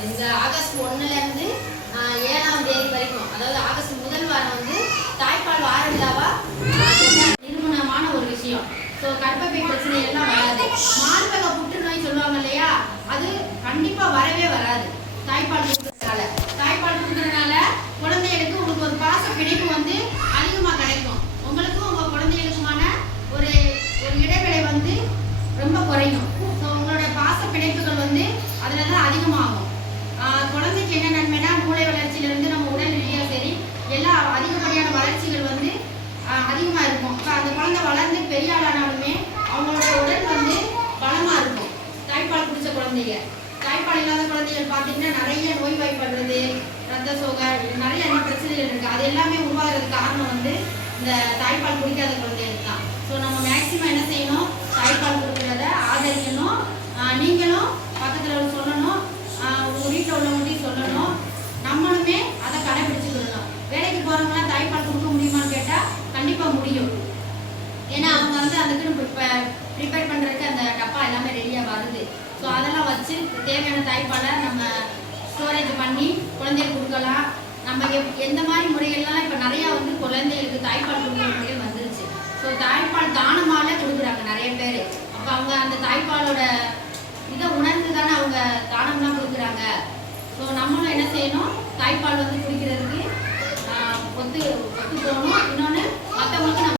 இந்த ஆகஸ்ட் ஒன்றுலேருந்து ஏழாம் தேதி வரைக்கும் அதாவது ஆகஸ்ட் முதல் வாரம் வந்து தாய்ப்பால் வார விழாவா? நிர்மணமான நிறுவனமான ஒரு விஷயம். ஸோ கர்ப்பப்பை பிரச்சனை எல்லாம் வராது. மார்பக புற்றுநோய் சொல்லுவாங்க இல்லையா? அது கண்டிப்பாக வரவே வராது. தாய்ப்பால் கொடுக்கறதுனால பெரிய ஆளானாலுமே அவங்களோட உடல் வந்து பலமாக இருக்கும். தாய்ப்பால் குடிச்ச குழந்தைங்க. தாய்ப்பால் இல்லாத குழந்தைகள் பார்த்தீங்கன்னா நிறைய நோய்வாய்ப்படுறது ரத்த சோகை நிறைய என்ன பிரச்சனைகள் இருக்குது அது எல்லாமே உருவாகிறதுக்கு காரணம் வந்து இந்த தாய்ப்பால் குடிக்காத குழந்தைகளுக்கு தான். ஸோ நம்ம மேக்சிமம் என்ன செய்யணும்? தாய்ப்பால் கொடுக்குறத ஆதரிக்கணும். நீங்களும் பக்கத்தில் சொல்லணும். உங்கள் வீட்டில் உள்ளவங்கள்ட்டையும் சொல்லணும். நம்மளுமே அதை கடைபிடிச்சுக்கணும் வேலைக்கு போகிறவங்களாம் தாய்ப்பால் கொடுக்க முடியுமான்னு கேட்டால் கண்டிப்பாக முடியும். ஏன்னா அவங்க வந்து அதுக்குன்னு ப்ரிப்பேர் பண்ணுறதுக்கு அந்த டப்பா எல்லாமே ரெடியாக வருது. ஸோ அதெல்லாம் வச்சு தேவையான தாய்ப்பாலை நம்ம ஸ்டோரேஜ் பண்ணி குழந்தைகளுக்கு கொடுக்கலாம். நம்ம எப் எந்த மாதிரி முறைகள்லாம் இப்போ நிறையா வந்து குழந்தைகளுக்கு தாய்ப்பால் கொடுக்குற முறைகள் வந்துருச்சு. ஸோ தாய்ப்பால் தானமாலே கொடுக்குறாங்க நிறைய பேர். அப்போ அவங்க அந்த தாய்ப்பாலோட இதை உணர்ந்து தானே அவங்க தானம்லாம் கொடுக்குறாங்க. ஸோ நம்மளும் என்ன செய்யணும்? தாய்ப்பால் வந்து குடிக்கிறதுக்கு ஒத்து ஒத்து போகணும். இன்னொன்று